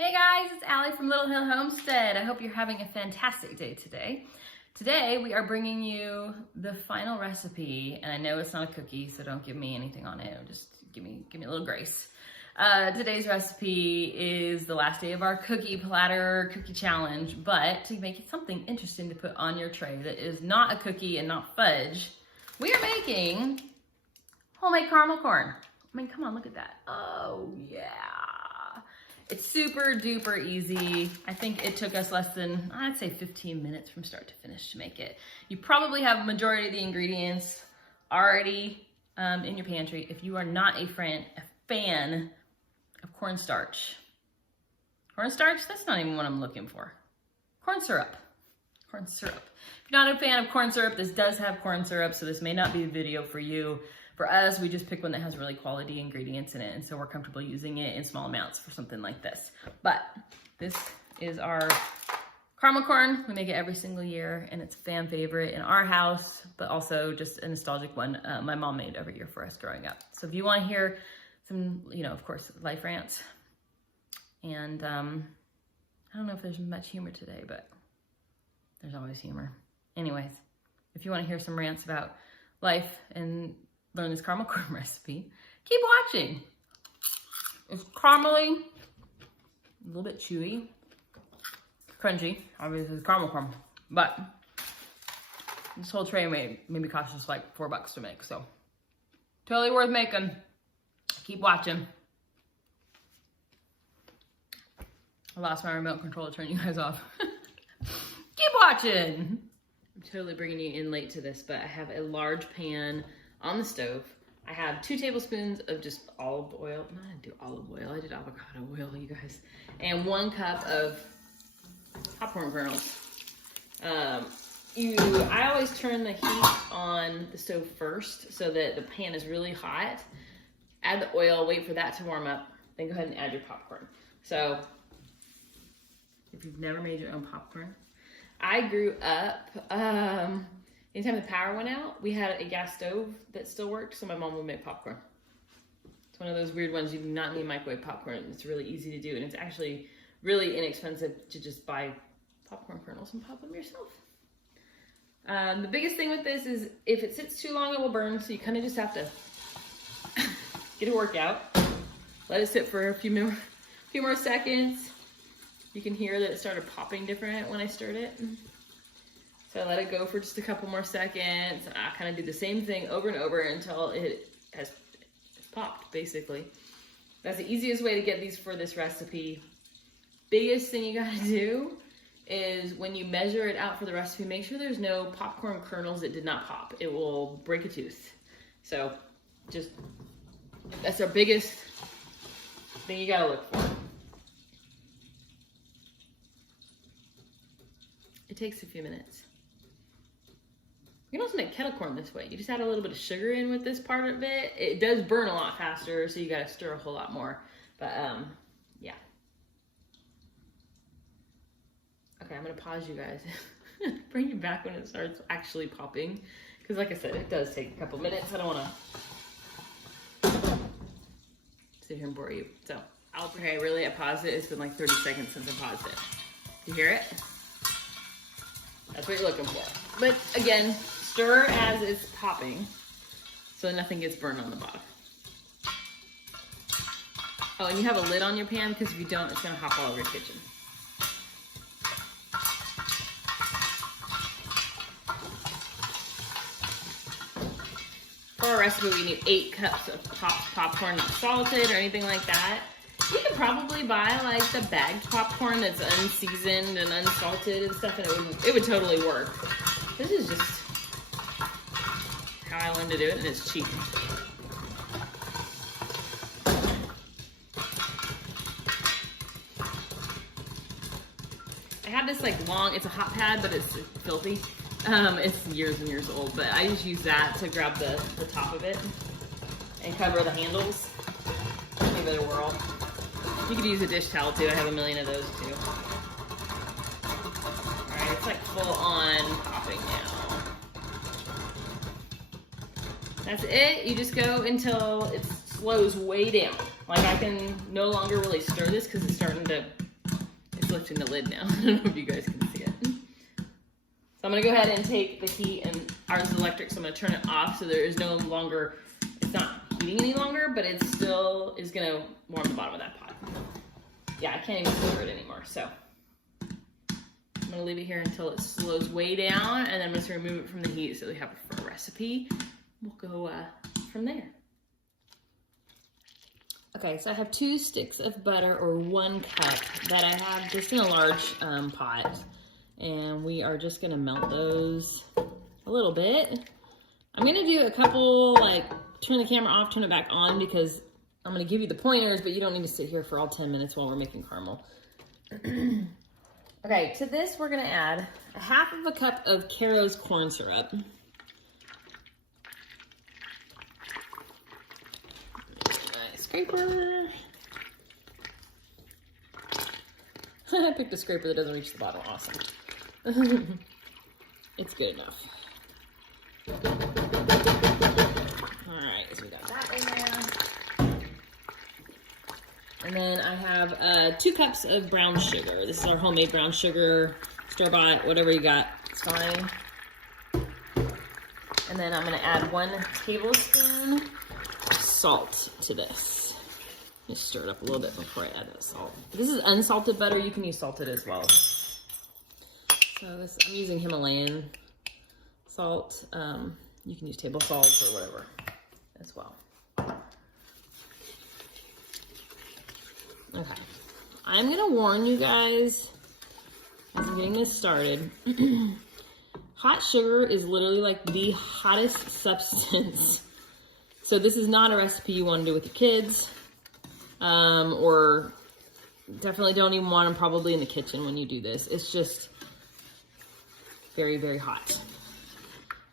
Hey guys, it's Allie from Little Hill Homestead. I hope you're having a fantastic day today. Today we are bringing you the final recipe, and I know it's not a cookie, so don't give me anything on it. Just give me a little grace. Today's recipe is the last day of our cookie platter cookie challenge, but to make it something interesting to put on your tray that is not a cookie and not fudge, we are making homemade caramel corn. I mean, come on, look at that. Oh yeah. It's super duper easy. I think it took us less than, I'd say 15 minutes from start to finish to make it. You probably have a majority of the ingredients already in your pantry. If you are not a fan of cornstarch, that's not even what I'm looking for. Corn syrup. If you're not a fan of corn syrup, this does have corn syrup, so this may not be a video for you. For us, we just pick one that has really quality ingredients in it, and so we're comfortable using it in small amounts for something like this. But this is our caramel corn. We make it every single year, and it's a fan favorite in our house, but also just a nostalgic one my mom made every year for us growing up. So if you want to hear some, of course, life rants, and I don't know if there's much humor today, but there's always humor. Anyways, if you want to hear some rants about life and learn this caramel corn recipe, keep watching. It's caramely, a little bit chewy, crunchy. Obviously it's caramel corn, but this whole tray maybe cost us like $4 to make, so totally worth making. Keep watching. I lost my remote control to turn you guys off. Keep watching. I'm totally bringing you in late to this, but I have a large pan on the stove. I have 2 tablespoons of just olive oil. No, I didn't do olive oil. I did avocado oil, you guys. And 1 cup of popcorn kernels. I always turn the heat on the stove first so that the pan is really hot. Add the oil, wait for that to warm up, then go ahead and add your popcorn. So if you've never made your own popcorn, I grew up, anytime the power went out, we had a gas stove that still worked, so my mom would make popcorn. It's one of those weird ones. You do not need microwave popcorn. It's really easy to do, and it's actually really inexpensive to just buy popcorn kernels and pop them yourself. The biggest thing with this is if it sits too long, it will burn, so you kind of just have to get a workout. Let it sit for a few more seconds. You can hear that it started popping different when I stirred it. So I let it go for just a couple more seconds. I kind of do the same thing over and over until it's popped, basically. That's the easiest way to get these for this recipe. Biggest thing you gotta do is when you measure it out for the recipe, make sure there's no popcorn kernels that did not pop. It will break a tooth. So that's our biggest thing you gotta look for. It takes a few minutes. You can also make kettle corn this way. You just add a little bit of sugar in with this part of it. It does burn a lot faster, so you gotta stir a whole lot more. But yeah. Okay, I'm gonna pause you guys. Bring you back when it starts actually popping. Because like I said, it does take a couple minutes. I don't wanna sit here and bore you. So, I paused it. It's been like 30 seconds since I paused it. You hear it? That's what you're looking for. But again, stir as it's popping so nothing gets burned on the bottom. Oh, and you have a lid on your pan because if you don't, it's gonna hop all over your kitchen. For our recipe, we need 8 cups of popcorn, not salted or anything like that. You could probably buy like the bagged popcorn that's unseasoned and unsalted and stuff, and it would totally work. This is just how I learned to do it, and it's cheap. I have this like long, it's a hot pad, but it's filthy. It's years and years old, but I just use that to grab the top of it and cover the handles. Give it a whirl. You could use a dish towel too. I have a million of those too. All right, it's like full on popping now. That's it. You just go until it slows way down. Like I can no longer really stir this because it's starting to approaching the lid now. I don't know if you guys can see it. So I'm gonna go ahead and take the heat, and ours is electric, so I'm gonna turn it off so there is no longer, it's not heating any longer, but it still is gonna warm the bottom of that pot. Yeah, I can't even stir it anymore, so. I'm gonna leave it here until it slows way down, and then I'm just gonna remove it from the heat so we have it for a recipe. We'll go from there. Okay, so I have 2 sticks of butter, or 1 cup, that I have just in a large pot. And we are just gonna melt those a little bit. I'm gonna do a couple, like, turn the camera off, turn it back on, because I'm gonna give you the pointers, but you don't need to sit here for all 10 minutes while we're making caramel. Okay, to this we're gonna add 1/2 cup of Caro's corn syrup. Scraper. I picked a scraper that doesn't reach the bottom. Awesome. It's good enough. Alright, so we got that in there. And then I have 2 cups of brown sugar. This is our homemade brown sugar, store-bought, whatever you got, it's fine. And then I'm gonna add 1 tablespoon of salt to this. Just stir it up a little bit before I add that salt. This is unsalted butter. You can use salted as well. So this, I'm using Himalayan salt. You can use table salt or whatever as well. Okay. I'm gonna warn you guys as I'm getting this started. Hot sugar is literally like the hottest substance. So this is not a recipe you want to do with your kids. Or definitely don't even want them probably in the kitchen when you do this. It's just very, very hot.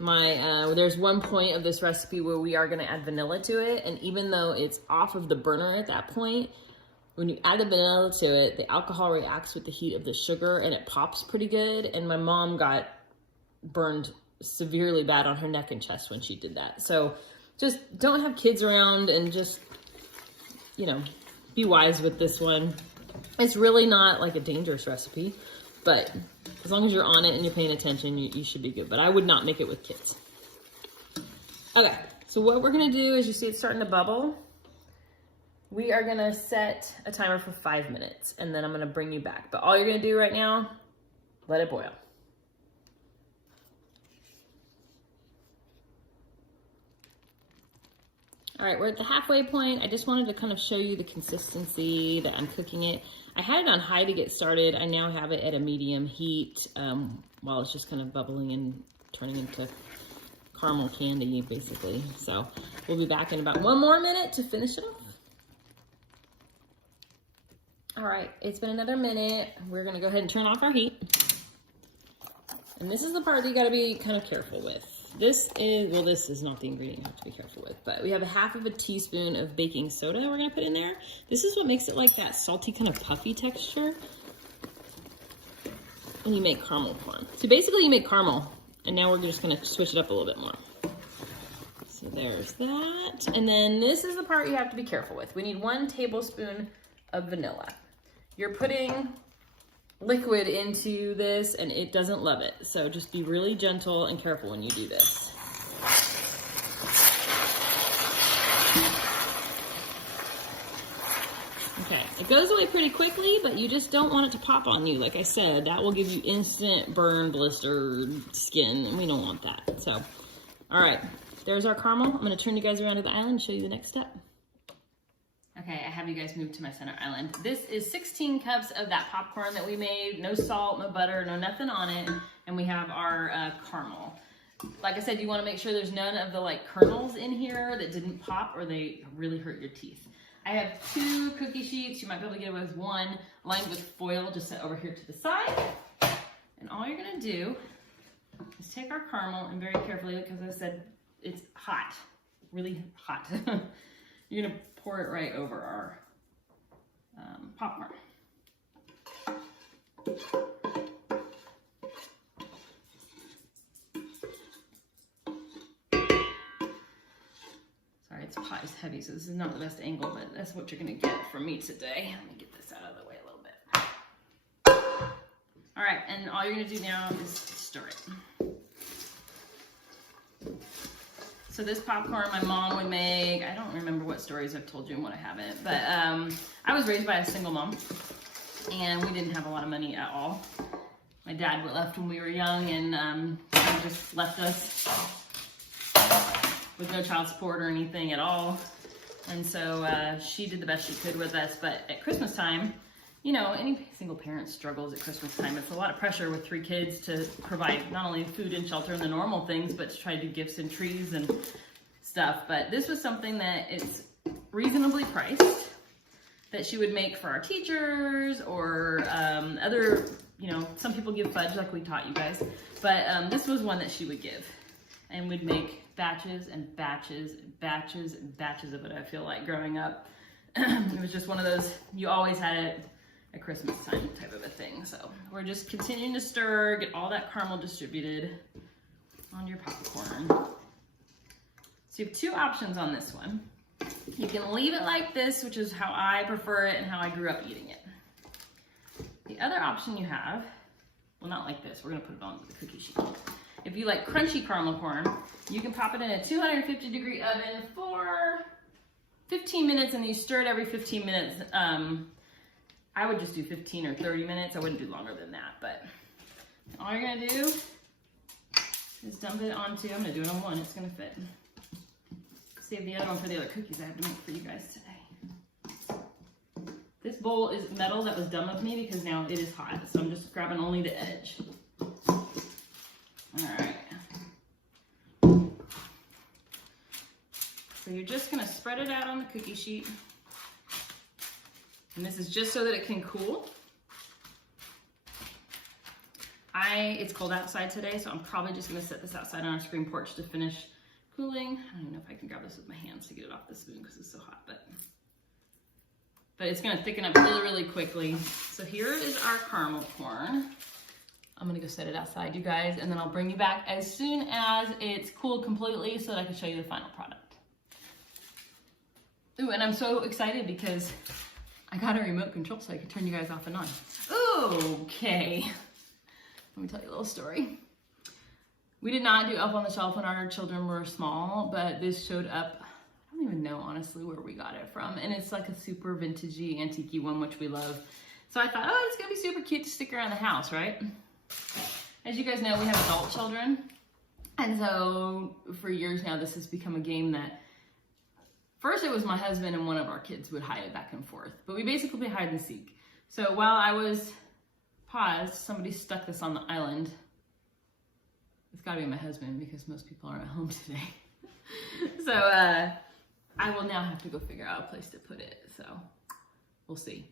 There's one point of this recipe where we are gonna add vanilla to it, and even though it's off of the burner at that point, when you add the vanilla to it, the alcohol reacts with the heat of the sugar and it pops pretty good, and my mom got burned severely bad on her neck and chest when she did that. So just don't have kids around, and just, you know, be wise with this one. It's really not like a dangerous recipe, but as long as you're on it and you're paying attention, you should be good. But I would not make it with kids. Okay, so what we're gonna do is, you see it's starting to bubble. We are gonna set a timer for 5 minutes, and then I'm gonna bring you back. But all you're gonna do right now, let it boil. All right, we're at the halfway point. I just wanted to kind of show you the consistency that I'm cooking it. I had it on high to get started. I now have it at a medium heat while it's just kind of bubbling and turning into caramel candy, basically. So we'll be back in about 1 more minute to finish it off. All right, it's been another minute. We're gonna go ahead and turn off our heat. And this is the part that you gotta be kind of careful with. This is not the ingredient you have to be careful with, but we have 1/2 teaspoon of baking soda we're gonna put in there. This is what makes it like that salty kind of puffy texture. And you make caramel corn. So basically you make caramel, and now we're just gonna switch it up a little bit more. So there's that. And then this is the part you have to be careful with. We need 1 tablespoon of vanilla. You're putting liquid into this and it doesn't love it. So just be really gentle and careful when you do this. Okay, it goes away pretty quickly, but you just don't want it to pop on you. Like I said, that will give you instant burn, blistered skin, and we don't want that. So, all right, there's our caramel. I'm gonna turn you guys around to the island and show you the next step. Okay, I have you guys move to my center island. This is 16 cups of that popcorn that we made. No salt, no butter, no nothing on it. And we have our caramel. Like I said, you wanna make sure there's none of the like kernels in here that didn't pop or they really hurt your teeth. I have 2 cookie sheets. You might be able to get away with 1, lined with foil, just set over here to the side. And all you're gonna do is take our caramel, and very carefully, because I said it's hot, really hot. You're gonna pour it right over our popcorn. Sorry, this pot is heavy, so this is not the best angle, but that's what you're gonna get from me today. Let me get this out of the way a little bit. All right, and all you're gonna do now is stir it. So this popcorn my mom would make, I don't remember what stories I've told you and what I haven't, but I was raised by a single mom and we didn't have a lot of money at all. My dad left when we were young and he just left us with no child support or anything at all. And so she did the best she could with us, but at Christmas time, you know, any single parent struggles at Christmas time. It's a lot of pressure with 3 kids to provide not only food and shelter and the normal things, but to try to do gifts and trees and stuff. But this was something that it's reasonably priced that she would make for our teachers or other, you know, some people give fudge like we taught you guys, but this was one that she would give. And we'd make batches and batches and batches and batches of it, I feel like, growing up. It was just one of those, you always had it at Christmas time type of a thing. So we're just continuing to stir, get all that caramel distributed on your popcorn. So you have 2 options on this one. You can leave it like this, which is how I prefer it and how I grew up eating it. The other option you have, well, not like this, we're gonna put it on the cookie sheet. If you like crunchy caramel corn, you can pop it in a 250-degree oven for 15 minutes and you stir it every 15 minutes. I would just do 15 or 30 minutes. I wouldn't do longer than that, but all you're gonna do is dump it onto, I'm gonna do it on one, it's gonna fit. Save the other one for the other cookies I have to make for you guys today. This bowl is metal, that was dumb of me because now it is hot, so I'm just grabbing only the edge. All right. So you're just gonna spread it out on the cookie sheet. And this is just so that it can cool. It's cold outside today, so I'm probably just gonna set this outside on our screen porch to finish cooling. I don't even know if I can grab this with my hands to get it off the spoon because it's so hot, but it's gonna thicken up really, really quickly. So here is our caramel corn. I'm gonna go set it outside, you guys, and then I'll bring you back as soon as it's cooled completely so that I can show you the final product. Ooh, and I'm so excited because I got a remote control so I can turn you guys off and on. Okay, let me tell you a little story. We did not do Elf on the Shelf when our children were small, but this showed up, I don't even know honestly where we got it from, and it's like a super vintagey, antique-y one, which we love. So I thought, oh, it's gonna be super cute to stick around the house, right? As you guys know, we have adult children, and so for years now, this has become a game that first, it was my husband and one of our kids would hide it back and forth, but we basically play hide and seek. So while I was paused, somebody stuck this on the island. It's gotta be my husband because most people aren't at home today. So I will now have to go figure out a place to put it, so we'll see.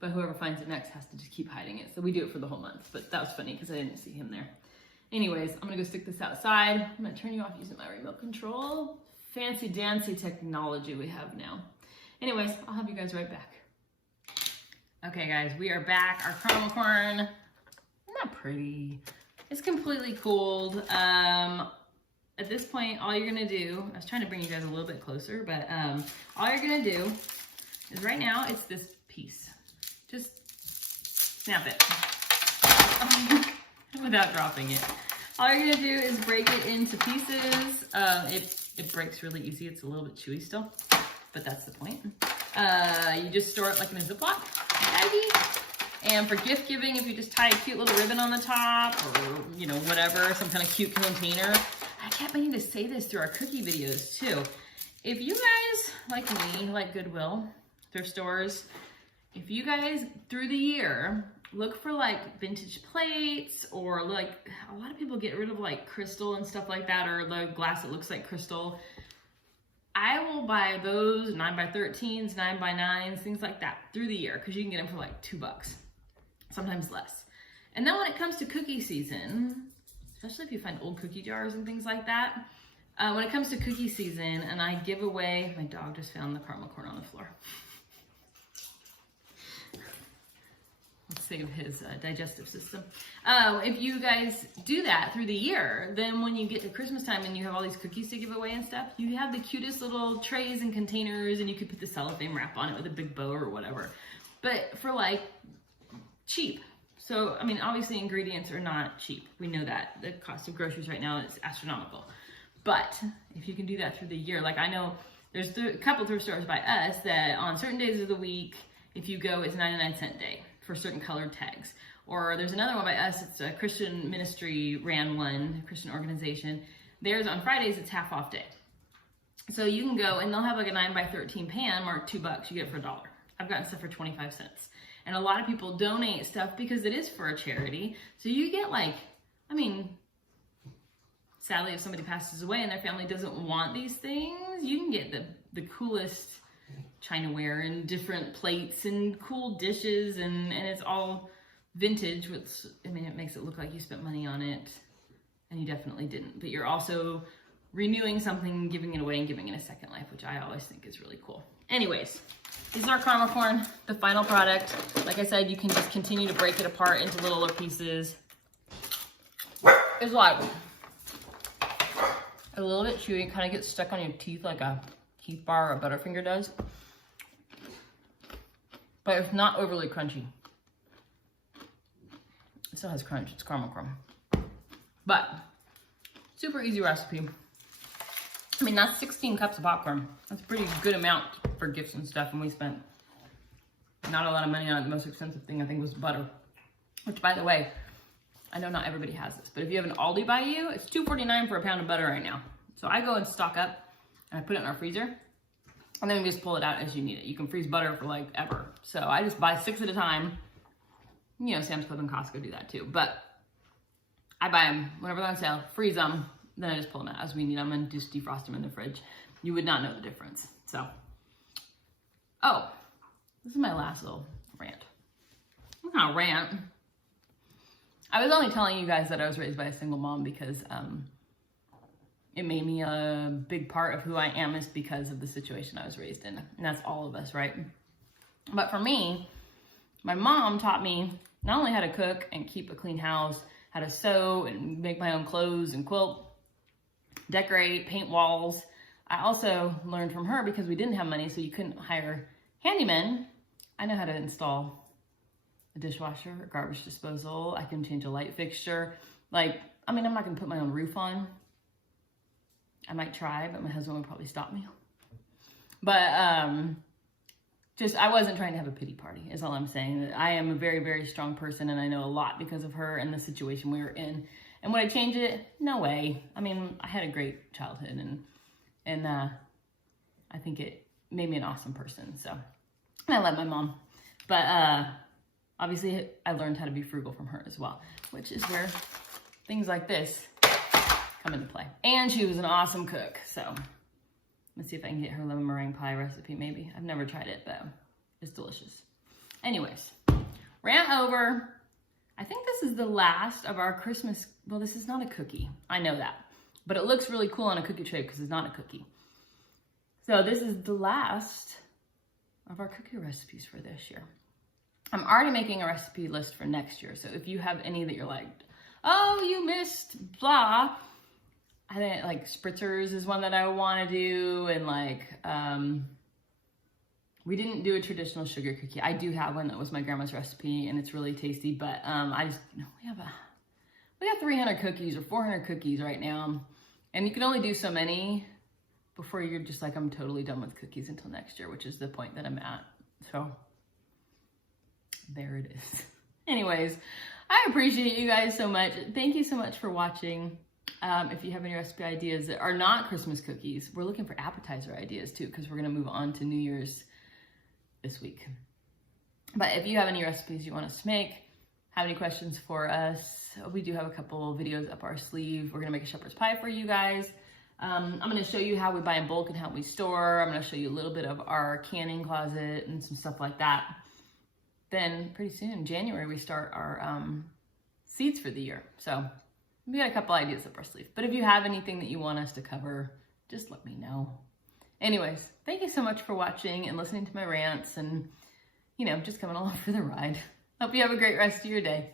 But whoever finds it next has to just keep hiding it. So we do it for the whole month, but that was funny because I didn't see him there. Anyways, I'm gonna go stick this outside. I'm gonna turn you off using my remote control. Fancy dancy technology we have now. Anyways, I'll have you guys right back. Okay guys, we are back. Our caramel corn, not pretty. It's completely cooled. At this point, all you're gonna do, I was trying to bring you guys a little bit closer, but all you're gonna do is right now, it's this piece. Just snap it without dropping it. All you're gonna do is break it into pieces. It breaks really easy. It's a little bit chewy still, but that's the point. You just store it like in a Ziploc baggie. And for gift giving, if you just tie a cute little ribbon on the top or, you know, whatever, some kind of cute container. I kept meaning to say this through our cookie videos too. If you guys, like me, like Goodwill, thrift stores, if you guys, through the year, look for like vintage plates or like, a lot of people get rid of like crystal and stuff like that, or the glass that looks like crystal. I will buy those 9x13s, 9x9s, things like that through the year because you can get them for like $2, sometimes less. And then when it comes to cookie season, especially if you find old cookie jars and things like that, when it comes to cookie season and I give away, my dog just found the caramel corn on the floor. Let's save his digestive system. If you guys do that through the year, then when you get to Christmas time and you have all these cookies to give away and stuff, you have the cutest little trays and containers, and you could put the cellophane wrap on it with a big bow or whatever. But for like cheap, So, I mean, obviously ingredients are not cheap. We know that. The cost of groceries right now is astronomical. But if you can do that through the year, like I know there's a couple thrift stores by us that on certain days of the week, if you go, it's 99-cent day for certain colored tags. Or there's another one by us, it's a Christian ministry ran one, Christian organization. Theirs on Fridays, it's half off day. So you can go and they'll have like a 9x13 pan marked $2. You get it for $1. I've gotten stuff for 25 cents. And a lot of people donate stuff because it is for a charity. So you get like, I mean, sadly, if somebody passes away and their family doesn't want these things, you can get the coolest chinaware and different plates and cool dishes, and it's all vintage, which, I mean, it makes it look like you spent money on it, and you definitely didn't. But you're also renewing something, giving it away, and giving it a second life, which I always think is really cool. Anyways, this is our caramel corn, the final product. Like I said, you can just continue to break it apart into littler pieces. It's like a little bit chewy. It kind of gets stuck on your teeth like a Heath bar or a Butterfinger does. But it's not overly crunchy. It still has crunch. It's caramel corn. But super easy recipe. I mean, that's 16 cups of popcorn. That's a pretty good amount for gifts and stuff. And we spent not a lot of money on it. The most expensive thing I think was butter. Which, by the way, I know not everybody has this, but if you have an Aldi by you, it's $2.49 for a pound of butter right now. So I go and stock up and I put it in our freezer, and then we just pull it out as you need it. You can freeze butter for like ever. So I just buy 6 at a time. You know, Sam's Club and Costco do that too, but I buy them whenever they're on sale, freeze them, then I just pull them out as we need them and just defrost them in the fridge. You would not know the difference. So, oh, this is my last little rant. It's not a rant. I was only telling you guys that I was raised by a single mom because it made me a big part of who I am is because of the situation I was raised in. And that's all of us, right? But for me, my mom taught me not only how to cook and keep a clean house, how to sew and make my own clothes and quilt, decorate, paint walls. I also learned from her because we didn't have money, so you couldn't hire handymen. I know how to install a dishwasher, a garbage disposal. I can change a light fixture. Like, I mean, I'm not gonna put my own roof on. I might try, but my husband would probably stop me. But just, I wasn't trying to have a pity party, is all I'm saying. I am a very, very strong person, and I know a lot because of her and the situation we were in. And would I change it? No way. I mean, I had a great childhood, and I think it made me an awesome person. So, and I love my mom. But obviously, I learned how to be frugal from her as well, which is where things like this come into play. And she was an awesome cook, so let's see if I can get her lemon meringue pie recipe maybe. I've never tried it, but it's delicious. Anyways, rant over. I think this is the last of our Christmas, well, this is not a cookie. I know that, but it looks really cool on a cookie tray because it's not a cookie. So this is the last of our cookie recipes for this year. I'm already making a recipe list for next year. So if you have any that you're like, oh, you missed blah, I think like spritzers is one that I want to do, and like we didn't do a traditional sugar cookie. I do have one that was my grandma's recipe, and it's really tasty. But I just, you know, we got 300 cookies or 400 cookies right now, and you can only do so many before you're just like, I'm totally done with cookies until next year, which is the point that I'm at. So there it is. Anyways, I appreciate you guys so much. Thank you so much for watching. If you have any recipe ideas that are not Christmas cookies, we're looking for appetizer ideas too, because we're going to move on to New Year's this week. But if you have any recipes you want us to make, have any questions for us, we do have a couple videos up our sleeve. We're going to make a shepherd's pie for you guys. I'm going to show you how we buy in bulk and how we store. I'm going to show you a little bit of our canning closet and some stuff like that. Then pretty soon in January, we start our seeds for the year. So we got a couple ideas up our sleeve. But if you have anything that you want us to cover, just let me know. Anyways, thank you so much for watching and listening to my rants and, you know, just coming along for the ride. Hope you have a great rest of your day.